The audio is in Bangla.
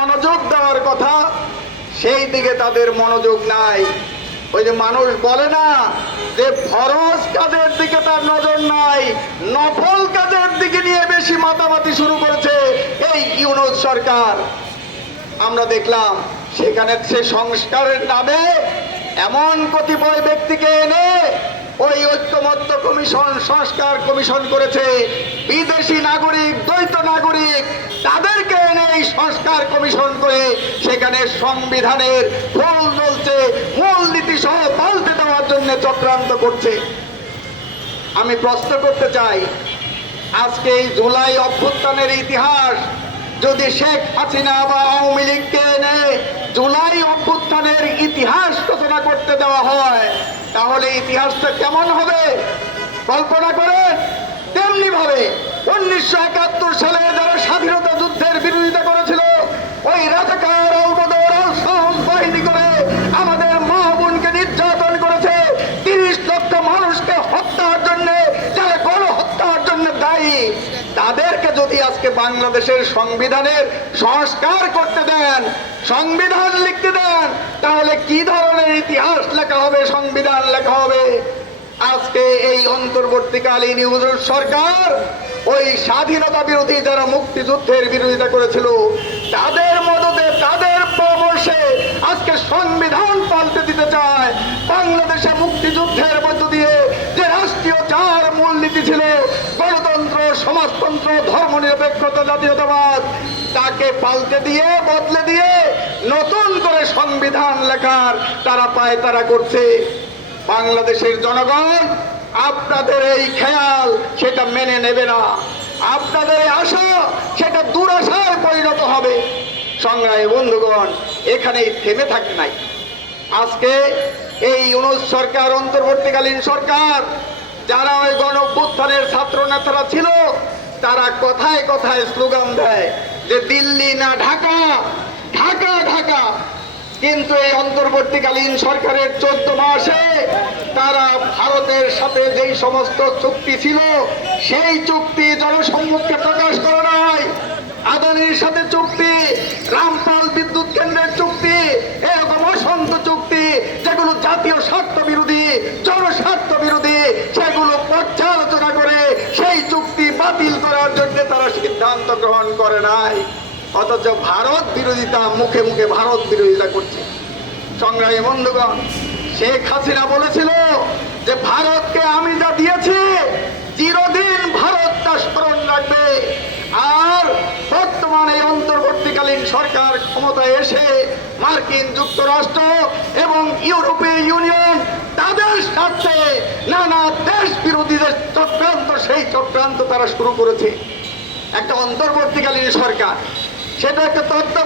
মনোযোগ দেওয়ার কথা সেই দিকে তাদের মনোযোগ নাই। ওই যে মানুষ বলে না যে ফরজ কাজের দিকে তার নজর নাই, নফল কাজের দিকে নিয়ে বেশি মাতামাতি শুরু করেছে এই ইউনূস সরকার। আমরা দেখলাম সেখানে সে সংস্কারের নামে এমন কতিপয় ব্যক্তিকে এনে ওই ঐক্যমত্য কমিশন, সংস্কার কমিশন করেছে। বিদেশি নাগরিক, দ্বৈত নাগরিক তাদেরকে এনে এই সংস্কার কমিশন করে সেখানে সংবিধানের ফল বলছে মূলনীতি সহ পাল্টে দেওয়ার জন্য চক্রান্ত করছে। আমি প্রশ্ন করতে চাই, আজকে এই জুলাই অভ্যুত্থানের ইতিহাস যদি শেখ হাসিনা বা আওয়ামী লীগকে এনে জুলাই অভ্যুত্থানের ইতিহাস রচনা করতে দেওয়া হয়, তাহলে ইতিহাসটা কেমন হবে কল্পনা করেন। তেমনি ভাবে 1971 সালে যারা স্বাধীনতা যুদ্ধের বিরোধিতা করেছিল, ওই রাজাকার আল-বদর আল-শাম বাহিনী করে আমাদের মা বোনকে নির্যাতন করেছে, 30 লক্ষ মানুষকে হত্যার জন্য, যারা গণহত্যার জন্য দায়ী, তাদেরকে যদি আজকে বাংলাদেশের সংবিধানের সংস্কার করতে দেন, সংবিধান লিখতে দেন, তাহলে কি ধরনের ইতিহাস লেখা হবে, সংবিধান লেখা হবে। আজকে এই অন্তর্বর্তীকালীন ইউনূস সরকার ওই স্বাধীনতা বিরোধী যারা মুক্তিযুদ্ধের বিরোধিতা করেছিল তাদের মদতে, তাদের পরামর্শে আজকে সংবিধান পাল্টে দিতে চায়। বাংলাদেশে মুক্তিযুদ্ধের মধ্য দিয়ে যে রাষ্ট্রীয় চার মূলনীতি ছিল, গণতন্ত্র, সমাজতন্ত্র, ধর্মনিরপেক্ষতা, জাতীয়তাবাদ, তাকে পাল্টে দিয়ে, বদলে দিয়ে নতুন করে সংবিধান লেখার তারা পায়তারা করছে। বাংলাদেশের জনগণ আপনাদের এই খেয়াল সেটা মেনে নেবে না, আপনাদের এই আশা সেটা দুরাশায় পরিণত হবে। সংগ্রামী বন্ধুগণ, এখানেই থেমে থাকে নাই। আজকে এই ইউনূস সরকার, অন্তর্বর্তীকালীন সরকার, যারা ওই গণঅভ্যুত্থানের ছাত্র নেতারা ছিল, তারা কথায় কথায় স্লোগান দেয় যে দিল্লি না ঢাকা, ঢাকা ঢাকা। কিন্তু এই অন্তর্বর্তীকালীন সরকারের 14 মাসে তারা ভারতের সাথে যেই সমস্ত চুক্তি ছিল সেই চুক্তি জনসম্মুখে প্রকাশ করে নাই। আদানির সাথে চুক্তি, রামপাল বিদ্যুৎ কেন্দ্রের চুক্তি, এরকম অসংখ্য চুক্তি যেগুলো জাতীয় স্বার্থ বিরোধী, জনস্বার্থ বিরোধী, সেগুলো পর্যালোচনা করে সেই চুক্তি বাতিল করার জন্য তারা সিদ্ধান্ত গ্রহণ করে নাই। অথচ ভারত বিরোধিতা, মুখে মুখে ভারত বিরোধিতা করছে। সংগ্রামী বন্ধুগণ, শেখ হাসিনা বলেছিল যে ভারতকে আমি যা দিয়েছি চিরদিন ভারত তা স্মরণ রাখবে। আর বর্তমানে অন্তর্বর্তীকালীন সরকার ক্ষমতায় এসে মার্কিন যুক্তরাষ্ট্র এবং ইউরোপীয় ইউনিয়ন তাদের স্বার্থে নানা দেশ বিরোধীদের চক্রান্ত, সেই চক্রান্ত তারা শুরু করেছে। একটা অন্তর্বর্তীকালীন সরকার, সেটা একটা তত্ত্ব